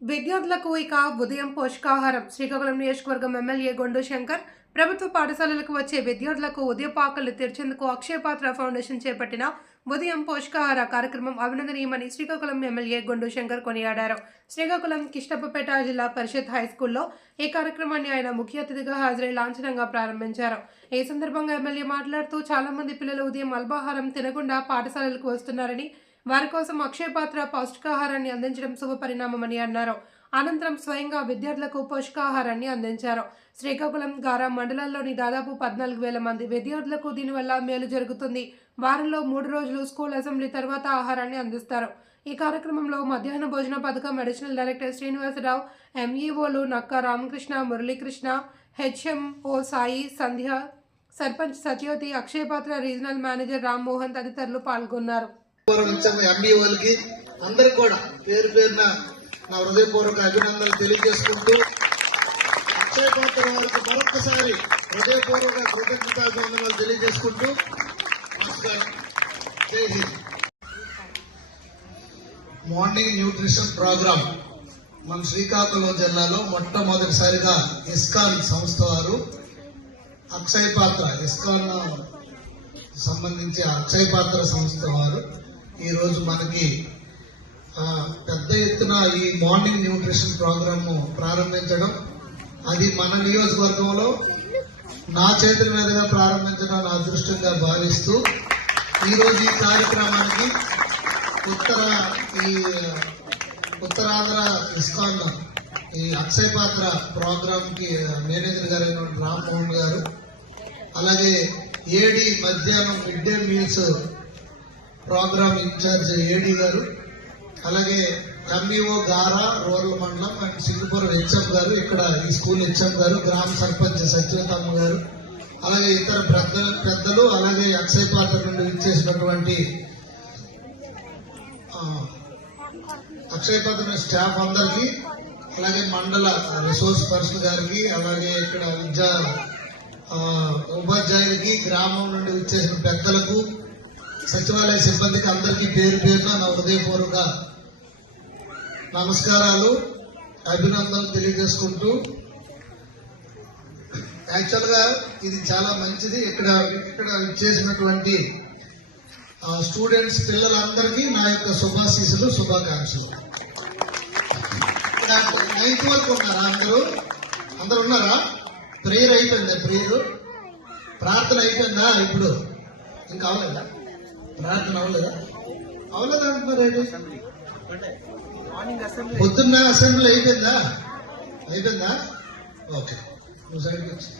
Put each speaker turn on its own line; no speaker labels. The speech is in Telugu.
విద్యార్థులకు ఇక ఉదయం పోషకాహారం. శ్రీకాకుళం నియోజకవర్గం ఎమ్మెల్యే గొండు శంకర్ ప్రభుత్వ పాఠశాలలకు వచ్చే విద్యార్థులకు ఉదయపాకలు తెరిచేందుకు అక్షయపాత్ర ఫౌండేషన్ చేపట్టిన ఉదయం పోషకాహార కార్యక్రమం అభినందనీయమని శ్రీకాకుళం ఎమ్మెల్యే గొండు శంకర్ కొనియాడారు. శ్రీకాకుళం కిష్టపపేట జిల్లా పరిషత్ హై స్కూల్లో ఈ కార్యక్రమాన్ని ఆయన ముఖ్య అతిథిగా హాజరై లాంఛనంగా ప్రారంభించారు. ఈ సందర్భంగా ఎమ్మెల్యే మాట్లాడుతూ చాలామంది పిల్లలు ఉదయం అల్పాహారం తినకుండా పాఠశాలలకు వస్తున్నారని వారి కోసం అక్షయపాత్ర పౌష్టికాహారాన్ని అందించడం శుభపరిణామమని అన్నారు. అనంతరం స్వయంగా విద్యార్థులకు పోషకాహారాన్ని అందించారు. శ్రీకాకుళం గారా మండలంలోని దాదాపు పద్నాలుగు వేల మంది విద్యార్థులకు దీనివల్ల మేలు జరుగుతుంది. వారంలో మూడు రోజులు స్కూల్ అసెంబ్లీ తర్వాత ఆహారాన్ని అందిస్తారు. ఈ కార్యక్రమంలో మధ్యాహ్న భోజన పథకం additional director Srinivasarao ఎంఈఓలు Nakka Ramakrishna Muralikrishna HMO Sai Sandhya sarpanch Satyavathi Akshaya Patra regional manager Rammohan తదితరులు పాల్గొన్నారు.
పూర్వం ఎంబీ వాళ్ళకి అందరికి కూడా పేరు పేరున నా హృదయపూర్వక అభినందనలు తెలియజేసుకుంటూ అక్షయ పాత్ర వారికి మరొకసారి హృదయపూర్వక కృతజ్ఞతాభివందనాలు తెలియజేసుకుంటూ నమస్కారం. జై హింద్. మార్నింగ్ న్యూట్రిషన్ ప్రోగ్రామ్ మన శ్రీకాకుళం జిల్లాలో మొట్టమొదటిసారిగా ఇస్కాన్ సంస్థ వారు అక్షయ పాత్ర ఇస్కాన్ సంబంధించి అక్షయ పాత్ర సంస్థ వారు ఈ రోజు మనకి పెద్ద ఎత్తున ఈ మార్నింగ్ న్యూట్రిషన్ ప్రోగ్రామ్ ప్రారంభించడం అది మన నియోజకవర్గంలో నా చేతుల మీదుగా ప్రారంభించడం నా అదృష్టంగా భావిస్తూ ఈ రోజు ఈ కార్యక్రమానికి ఉత్తర ఈ ఉత్తరాంధ్ర ఇస్కాన్ ఈ అక్షయ పాత్ర ప్రోగ్రామ్కి మేనేజర్ గారు అయినటువంటి రామ్మోహన్ గారు అలాగే ఏడి మధ్యాహ్నం mid day meals program in charge AD గారు అలాగే ఎంఈఓ గారా రూరల్ మండలం అండ్ సింగపూర్ హెచ్ఎం గారు ఇక్కడ ఈ స్కూల్ హెచ్ఎం గారు గ్రామ సర్పంచ్ సత్యవతమ్మ గారు అలాగే ఇతర పెద్దలు పెద్దలు అలాగే అక్షయ పాత్ర నుండి ఇచ్చేసినటువంటి అక్షయ పాత్ర స్టాఫ్ అందరికీ అలాగే మండల రిసోర్స్ పర్సన్ గారికి అలాగే ఇక్కడ విద్యా ఉపాధ్యాయులకి గ్రామం నుండి వచ్చేసిన పెద్దలకు సచివాలయ సిబ్బందికి అందరికీ పేరు పేరున నా హృదయపూర్వక నమస్కారాలు అభినందనలు తెలియజేసుకుంటూ. యాక్చువల్గా ఇది చాలా మంచిది. ఇక్కడ ఇక్కడ చేసినటువంటి స్టూడెంట్స్ పిల్లలందరికీ నా యొక్క శుభాశీసులు శుభాకాంక్షలు. నైన్త్ వరకు ఉన్నారా అందరూ? అందరు ఉన్నారా? ప్రేయర్ అయిపోయిందా ప్రేయర్? ప్రార్థన అయిపోయిందా ఇప్పుడు? ఇంకా అవలేదా? ప్రార్థన అవ్వలేదా అవలేదు అంటున్నారు పొద్దున్న అసెంబ్లీ అయిపోయిందా? అయిపోయిందా? ఓకే. నువ్వు సైడ్కి వచ్చి